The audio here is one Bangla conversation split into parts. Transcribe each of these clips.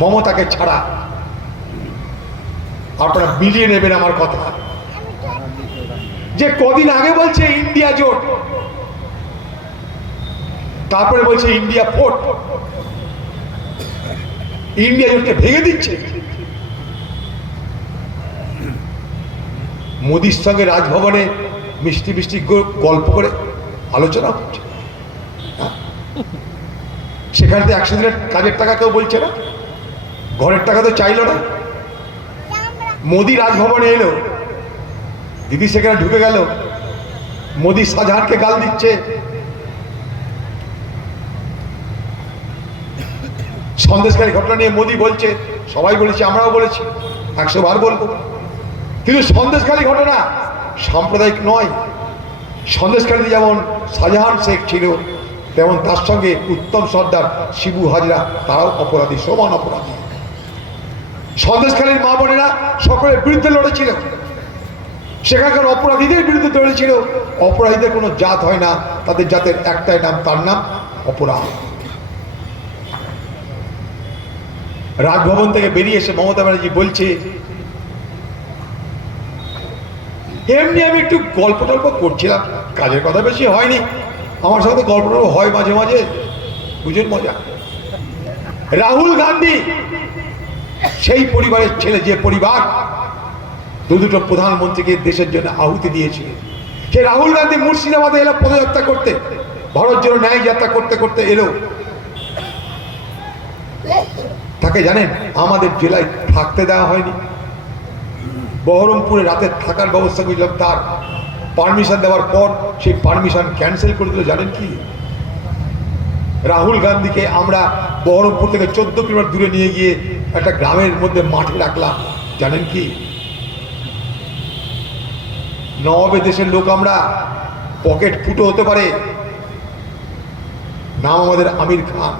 মমতাকে ছাড়া আপনারা মিলিয়ে নেবেন আমার কথা। যে কদিন আগে বলছে ইন্ডিয়া জোট, তারপরে বলছে ইন্ডিয়া ফোর্ট। ইন্ডিয়া জোটকে ভেঙে দিচ্ছে। মোদির সঙ্গে রাজভবনে মিষ্টি মিষ্টি গল্প করে আলোচনা হচ্ছে। হ্যাঁ? সেখানে একশো দিনের কাজের টাকা কেউ বলছে না। ঘরের টাকা তো চাইলো না। মোদি রাজভবনে এলো। দিদি সেখানে ঢুকে গেল। মোদি শাহজাহানকে গাল দিচ্ছে। সন্দেশকারী ঘটনা নিয়ে মোদি বলছে, সবাই বলেছে, আমরাও বলেছি, একশো বার বলব। কিন্তু সন্দেশকারী ঘটনা সাম্প্রদায়িক নয়। সন্দেশকারী যেমন শাহজাহান শেখ ছিল, তেমন তার সঙ্গে উত্তম সর্দার শিবু হাজরা, তারাও অপরাধী, সমান অপরাধী। সন্দেশকারীর মা বোনেরা সকলের বিরুদ্ধে লড়েছিল। সেখানকার অপরাধীদের বিরুদ্ধে লড়েছিল অপরাধীদের কোনো জাত হয় না। তাদের জাতের একটাই নাম, তার নাম অপরাধ। রাজভবন থেকে বেরিয়ে এসে মমতা ব্যানার্জি বলছে, এমনি আমি একটু গল্প টল্প করছিলাম। কাজের কথা বেশি হয়নি। আমার সাথে গল্প টল্প হয় মাঝে মাঝে। পুজোর মজা। রাহুল গান্ধী সেই পরিবারের ছেলে, যে পরিবার দু দুটো প্রধানমন্ত্রীকে দেশের জন্য আহুতি দিয়েছিল সে রাহুল গান্ধী মুর্শিদাবাদে এলো পদযাত্রা করতে। ভারত জন্য ন্যায় যাত্রা করতে করতে এলো। তাকে জানেন, আমাদের জেলায় থাকতে দেওয়া হয়নি। বহরমপুরে রাতে থাকার ব্যবস্থা করেছিলাম তার। পারমিশন দেওয়ার পর সেই পারমিশন ক্যান্সেল করে দিল, জানেন কি? রাহুল গান্ধীকে আমরা বহরমপুর থেকে চোদ্দ কিলোমিটার দূরে নিয়ে গিয়ে একটা গ্রামের মধ্যে মাঠে রাখলাম। জানেন কি? নবাবে দেশের লোক আমরা পকেট ফুটো হতে পারে। নাম আমাদের আমির খান।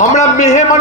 আমরা মেহমান